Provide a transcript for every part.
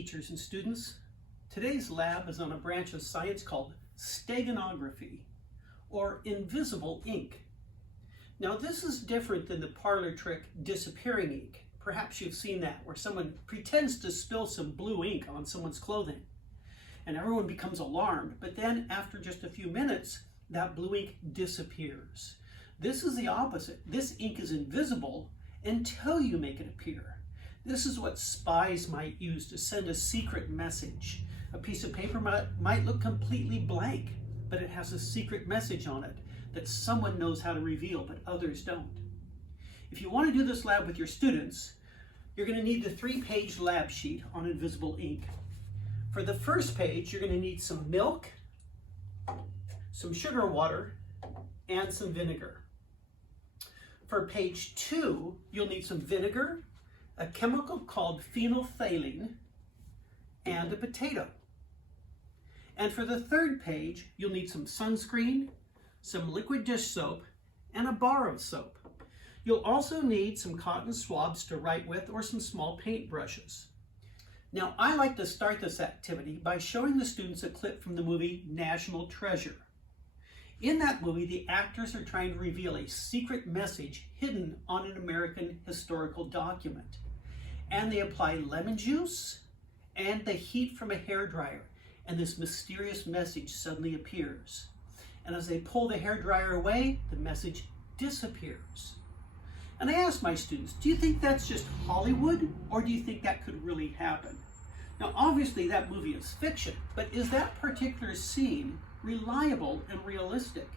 teachers and students. Today's lab is on a branch of science called Steganography, or invisible ink. Now this is different than the parlor trick disappearing ink. Perhaps you've seen that, where someone pretends to spill some blue ink on someone's clothing and everyone becomes alarmed, but then after just a few minutes that blue ink disappears. This is the opposite. This ink is invisible until you make it appear. This is what spies might use to send a secret message. A piece of paper might look completely blank, but it has a secret message on it that someone knows how to reveal, but others don't. If you want to do this lab with your students, you're going to need the 3-page lab sheet on invisible ink. For the first page, you're going to need some milk, some sugar water, and some vinegar. For page 2, you'll need some vinegar, a chemical called phenolphthalein, and a potato. And for the third page, you'll need some sunscreen, some liquid dish soap, and a bar of soap. You'll also need some cotton swabs to write with or some small paint brushes. Now, I like to start this activity by showing the students a clip from the movie National Treasure. In that movie, the actors are trying to reveal a secret message hidden on an American historical document. And they apply lemon juice and the heat from a hairdryer, and this mysterious message suddenly appears. And as they pull the hairdryer away, the message disappears. And I asked my students, do you think that's just Hollywood, or do you think that could really happen? Now, obviously that movie is fiction, but is that particular scene reliable and realistic?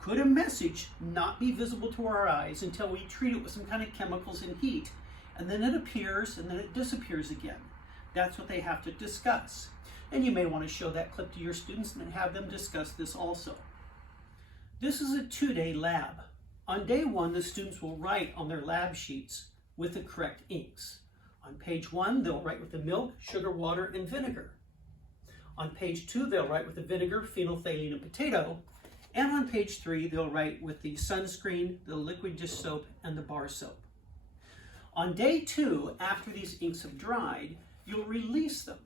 Could a message not be visible to our eyes until we treat it with some kind of chemicals and heat, and then it appears and then it disappears again? That's what they have to discuss. And you may want to show that clip to your students and have them discuss this also. This is a 2-day lab. On day 1, the students will write on their lab sheets with the correct inks. On page 1, they'll write with the milk, sugar, water, and vinegar. On page 2, they'll write with the vinegar, phenolphthalein, and potato. And on page 3, they'll write with the sunscreen, the liquid dish soap, and the bar soap. On day 2, after these inks have dried, you'll release them.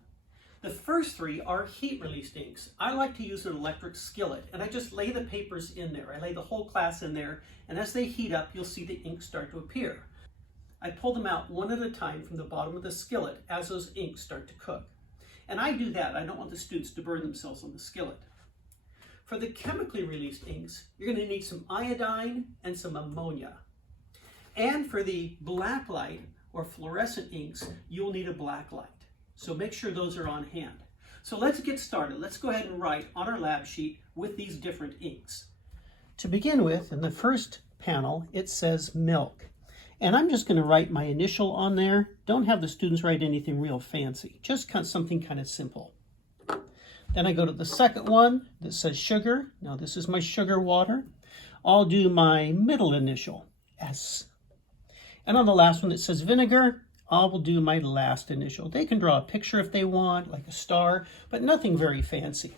The first 3 are heat-released inks. I like to use an electric skillet, and I just lay the papers in there. I lay the whole class in there, and as they heat up, you'll see the ink start to appear. I pull them out one at a time from the bottom of the skillet as those inks start to cook. And I do that. I don't want the students to burn themselves on the skillet. For the chemically released inks, you're going to need some iodine and some ammonia. And for the black light or fluorescent inks, you'll need a black light. So make sure those are on hand. So let's get started. Let's go ahead and write on our lab sheet with these different inks. To begin with, in the first panel, it says milk. And I'm just going to write my initial on there. Don't have the students write anything real fancy, just something kind of simple. Then I go to the second one that says sugar. Now this is my sugar water. I'll do my middle initial, S. And on the last one that says vinegar, I will do my last initial. They can draw a picture if they want, like a star, but nothing very fancy.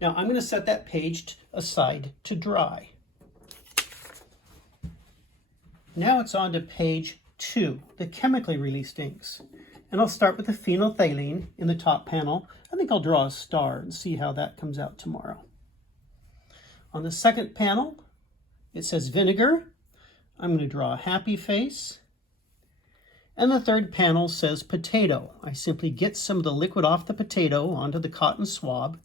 Now I'm going to set that page aside to dry. Now it's on to page 2, the chemically released inks. And I'll start with the phenolphthalein in the top panel. I think I'll draw a star and see how that comes out tomorrow. On the second panel, it says vinegar. I'm going to draw a happy face. And the third panel says potato. I simply get some of the liquid off the potato onto the cotton swab.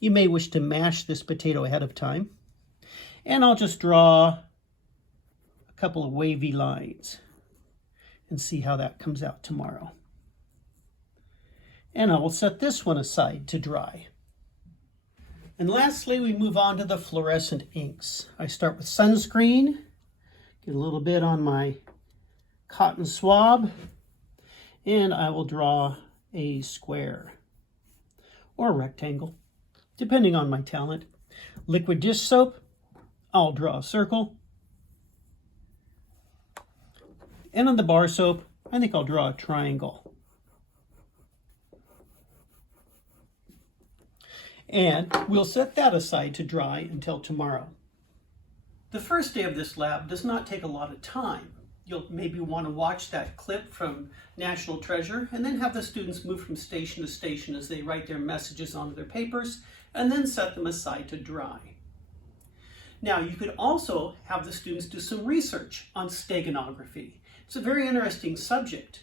You may wish to mash this potato ahead of time. And I'll just draw a couple of wavy lines and see how that comes out tomorrow. And I will set this one aside to dry. And lastly, we move on to the fluorescent inks. I start with sunscreen, get a little bit on my cotton swab, and I will draw a square or a rectangle, depending on my talent. Liquid dish soap, I'll draw a circle. And on the bar soap, I think I'll draw a triangle. And we'll set that aside to dry until tomorrow. The first day of this lab does not take a lot of time. You'll maybe want to watch that clip from National Treasure and then have the students move from station to station as they write their messages onto their papers and then set them aside to dry. Now, you could also have the students do some research on steganography. It's a very interesting subject.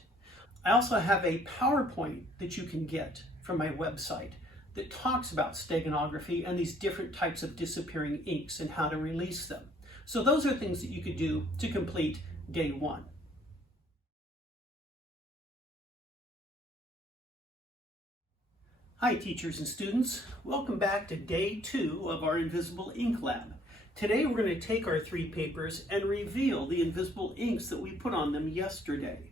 I also have a PowerPoint that you can get from my website that talks about steganography and these different types of disappearing inks and how to release them. So those are things that you could do to complete day 1. Hi teachers and students, welcome back to day 2 of our Invisible Ink Lab. Today we're going to take our 3 papers and reveal the invisible inks that we put on them yesterday.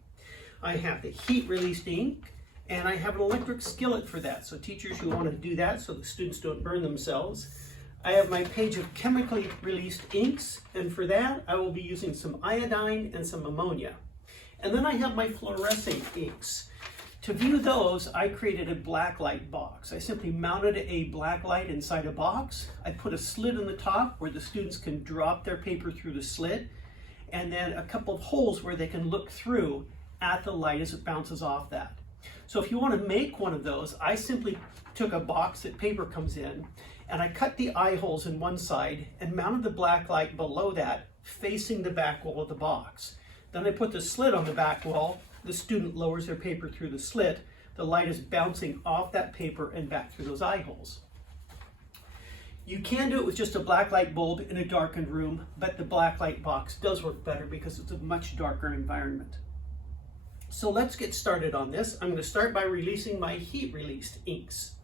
I have the heat released ink and I have an electric skillet for that, so teachers who want to do that so the students don't burn themselves. I have my page of chemically released inks, and for that I will be using some iodine and some ammonia. And then I have my fluorescent inks. To view those, I created a blacklight box. I simply mounted a black light inside a box. I put a slit in the top where the students can drop their paper through the slit, and then a couple of holes where they can look through at the light as it bounces off that. So if you want to make one of those, I simply took a box that paper comes in, and I cut the eye holes in one side and mounted the black light below that, facing the back wall of the box. Then I put the slit on the back wall. The student lowers their paper through the slit. The light is bouncing off that paper and back through those eye holes. You can do it with just a black light bulb in a darkened room, but the black light box does work better because it's a much darker environment. So let's get started on this. I'm going to start by releasing my heat released inks.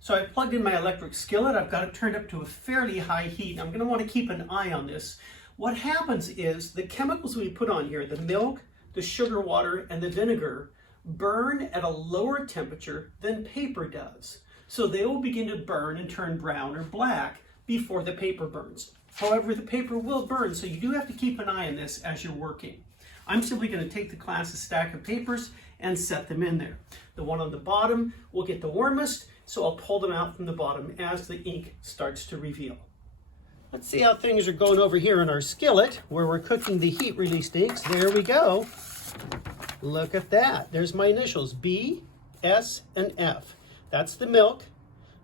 So I've plugged in my electric skillet. I've got it turned up to a fairly high heat. I'm going to want to keep an eye on this. What happens is the chemicals we put on here, the milk, the sugar water, and the vinegar, burn at a lower temperature than paper does. So they will begin to burn and turn brown or black before the paper burns. However, the paper will burn, so you do have to keep an eye on this as you're working. I'm simply going to take the class's stack of papers and set them in there. The one on the bottom will get the warmest, so I'll pull them out from the bottom as the ink starts to reveal. Let's see how things are going over here in our skillet where we're cooking the heat released inks. There we go. Look at that. There's my initials, B, S, and F. That's the milk,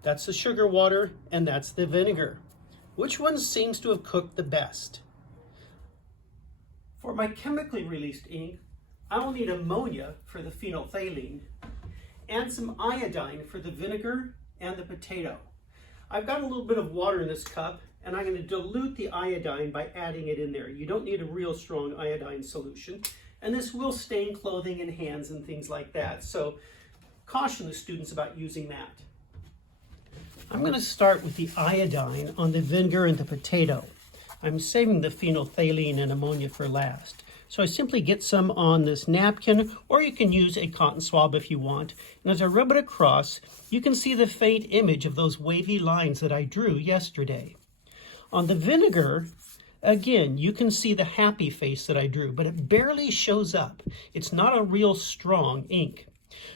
that's the sugar water, and that's the vinegar. Which one seems to have cooked the best? For my chemically released ink, I will need ammonia for the phenolphthalein and some iodine for the vinegar and the potato. I've got a little bit of water in this cup, and I'm going to dilute the iodine by adding it in there. You don't need a real strong iodine solution, and this will stain clothing and hands and things like that, so caution the students about using that. I'm going to start with the iodine on the vinegar and the potato. I'm saving the phenolphthalein and ammonia for last. So I simply get some on this napkin, or you can use a cotton swab if you want. And as I rub it across, you can see the faint image of those wavy lines that I drew yesterday. On the vinegar, again, you can see the happy face that I drew, but it barely shows up. It's not a real strong ink.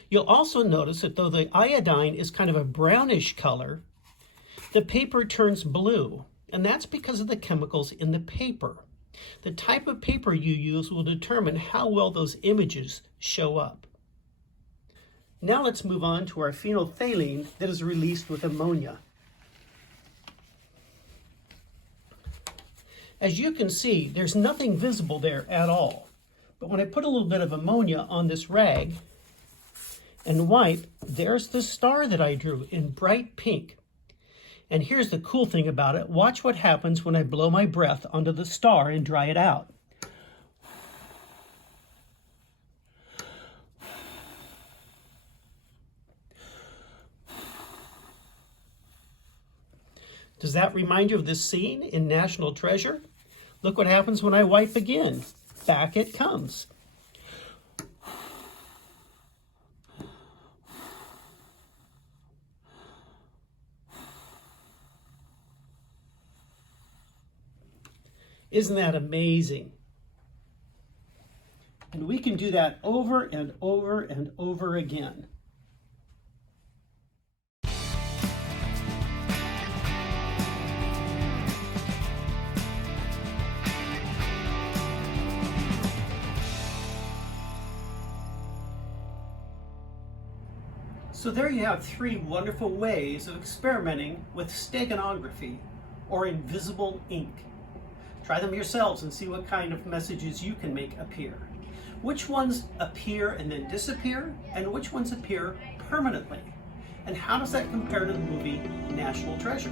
You'll also notice that though the iodine is kind of a brownish color, the paper turns blue, and that's because of the chemicals in the paper. The type of paper you use will determine how well those images show up. Now let's move on to our phenolphthalein that is released with ammonia. As you can see, there's nothing visible there at all. But when I put a little bit of ammonia on this rag and wipe, there's the star that I drew in bright pink. And here's the cool thing about it. Watch what happens when I blow my breath onto the star and dry it out. Does that remind you of this scene in National Treasure? Look what happens when I wipe again. Back it comes. Isn't that amazing? And we can do that over and over and over again. So there you have 3 wonderful ways of experimenting with steganography, or invisible ink. Try them yourselves and see what kind of messages you can make appear. Which ones appear and then disappear, and which ones appear permanently? And how does that compare to the movie National Treasure?